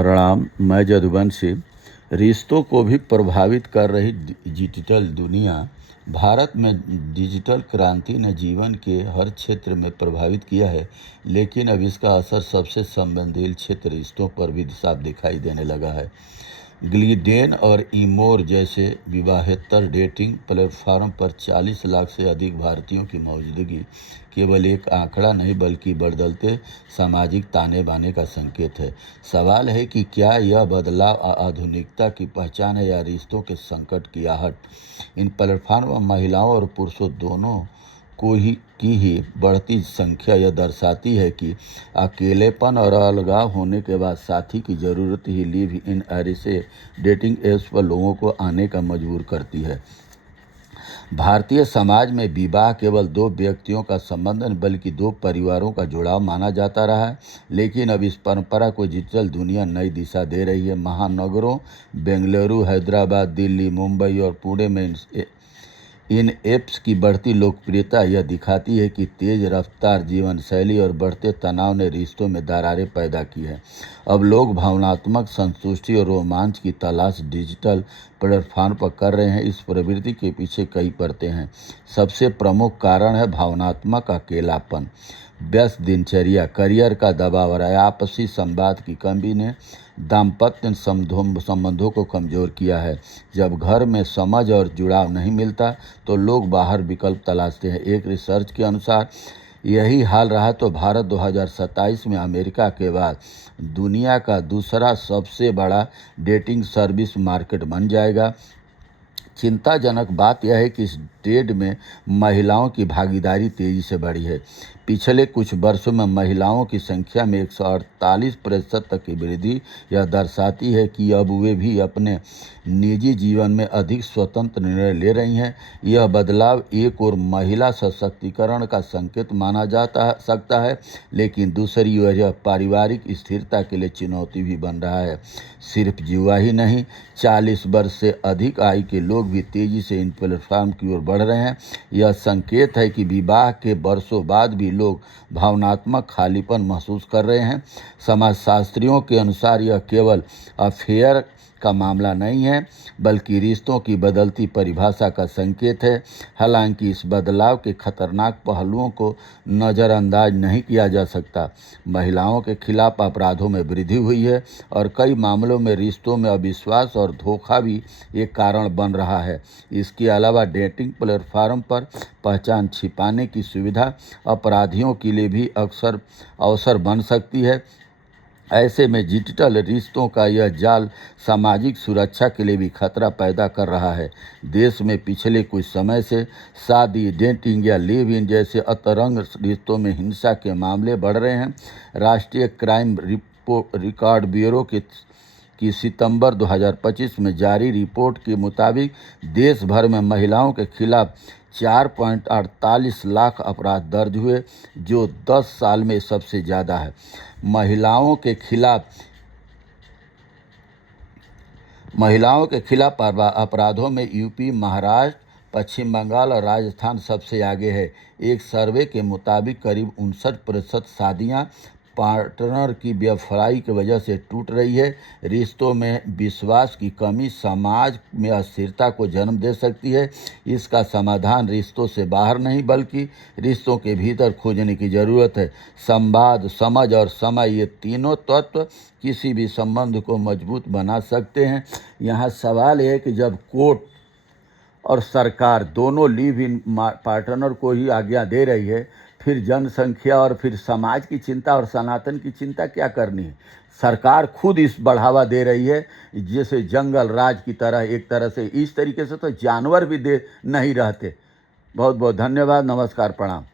प्रणाम। मैं जदुवंशी। रिश्तों को भी प्रभावित कर रही डिजिटल दुनिया। भारत में डिजिटल क्रांति ने जीवन के हर क्षेत्र में प्रभावित किया है, लेकिन अब इसका असर सबसे संवेदनशील क्षेत्र रिश्तों पर भी साफ दिखाई देने लगा है। ग्लिडेन और इमोर जैसे विवाहेतर डेटिंग प्लेटफॉर्म पर 40 लाख से अधिक भारतीयों की मौजूदगी केवल एक आंकड़ा नहीं बल्कि बदलते सामाजिक ताने बाने का संकेत है। सवाल है कि क्या यह बदलाव आधुनिकता की पहचान है या रिश्तों के संकट की आहट। इन प्लेटफॉर्म महिलाओं और पुरुषों दोनों की बढ़ती संख्या यह दर्शाती है कि अकेलेपन और अलगाव होने के बाद साथी की ज़रूरत ही लिव इन ऐसे डेटिंग ऐप्स पर लोगों को आने का मजबूर करती है। भारतीय समाज में विवाह केवल दो व्यक्तियों का संबंध नहीं बल्कि दो परिवारों का जुड़ाव माना जाता रहा है, लेकिन अब इस परंपरा को डिजिटल दुनिया नई दिशा दे रही है। महानगरों बेंगलुरु, हैदराबाद, दिल्ली, मुंबई और पुणे में इन ऐप्स की बढ़ती लोकप्रियता यह दिखाती है कि तेज रफ्तार जीवन शैली और बढ़ते तनाव ने रिश्तों में दरारें पैदा की हैं। अब लोग भावनात्मक संतुष्टि और रोमांच की तलाश डिजिटल प्लेटफॉर्म पर कर रहे हैं। इस प्रवृत्ति के पीछे कई परतें हैं। सबसे प्रमुख कारण है भावनात्मक अकेलापन। व्यस्त दिनचर्या, करियर का दबाव और आपसी संवाद की कमी ने दाम्पत्य संबंधों को कमज़ोर किया है। जब घर में समझ और जुड़ाव नहीं मिलता तो लोग बाहर विकल्प तलाशते हैं। एक रिसर्च के अनुसार यही हाल रहा तो भारत 2027 में अमेरिका के बाद दुनिया का दूसरा सबसे बड़ा डेटिंग सर्विस मार्केट बन जाएगा। चिंताजनक बात यह है कि इस ट्रेड में महिलाओं की भागीदारी तेजी से बढ़ी है। पिछले कुछ वर्षों में महिलाओं की संख्या में 148% तक की वृद्धि यह दर्शाती है कि अब वे भी अपने निजी जीवन में अधिक स्वतंत्र निर्णय ले रही हैं। यह बदलाव एक और महिला सशक्तिकरण का संकेत माना सकता है, लेकिन दूसरी ओर यह पारिवारिक स्थिरता के लिए चुनौती भी बन रहा है। सिर्फ युवा ही नहीं, 40 वर्ष से अधिक आयु के लोग भी तेजी से इन प्लेटफॉर्म की ओर बढ़ रहे हैं। यह संकेत है कि विवाह के वर्षों बाद भी लोग भावनात्मक खालीपन महसूस कर रहे हैं। समाजशास्त्रियों के अनुसार यह केवल अफेयर का मामला नहीं है बल्कि रिश्तों की बदलती परिभाषा का संकेत है। हालांकि इस बदलाव के खतरनाक पहलुओं को नज़रअंदाज नहीं किया जा सकता। महिलाओं के खिलाफ अपराधों में वृद्धि हुई है और कई मामलों में रिश्तों में अविश्वास और धोखा भी एक कारण बन रहा है। इसके अलावा डेटिंग प्लेटफॉर्म पर पहचान छिपाने की सुविधा अपराधियों के लिए भी अक्सर अवसर बन सकती है। ऐसे में डिजिटल रिश्तों का यह जाल सामाजिक सुरक्षा के लिए भी खतरा पैदा कर रहा है। देश में पिछले कुछ समय से शादी, डेटिंग या लिव इन जैसे अंतरंग रिश्तों में हिंसा के मामले बढ़ रहे हैं। राष्ट्रीय क्राइम रिकॉर्ड ब्यूरो की सितंबर 2025 में जारी रिपोर्ट के मुताबिक देश भर में महिलाओं के खिलाफ 4.48 लाख अपराध दर्ज हुए, जो 10 साल में सबसे ज़्यादा है। महिलाओं के खिलाफ अपराधों में यूपी, महाराष्ट्र, पश्चिम बंगाल और राजस्थान सबसे आगे है। एक सर्वे के मुताबिक करीब 59% शादियां पार्टनर की बेवफाई की वजह से टूट रही है। रिश्तों में विश्वास की कमी समाज में अस्थिरता को जन्म दे सकती है। इसका समाधान रिश्तों से बाहर नहीं बल्कि रिश्तों के भीतर खोजने की ज़रूरत है। संवाद, समझ और समय, ये तीनों तत्व किसी भी संबंध को मजबूत बना सकते हैं। यहाँ सवाल यह है कि जब कोर्ट और सरकार दोनों लिव इन पार्टनर को ही आज्ञा दे रही है, फिर जनसंख्या और फिर समाज की चिंता और सनातन की चिंता क्या करनी है। सरकार खुद इस बढ़ावा दे रही है, जैसे जंगल राज की तरह। एक तरह से इस तरीके से तो जानवर भी दे नहीं रहते। बहुत बहुत धन्यवाद। नमस्कार, प्रणाम।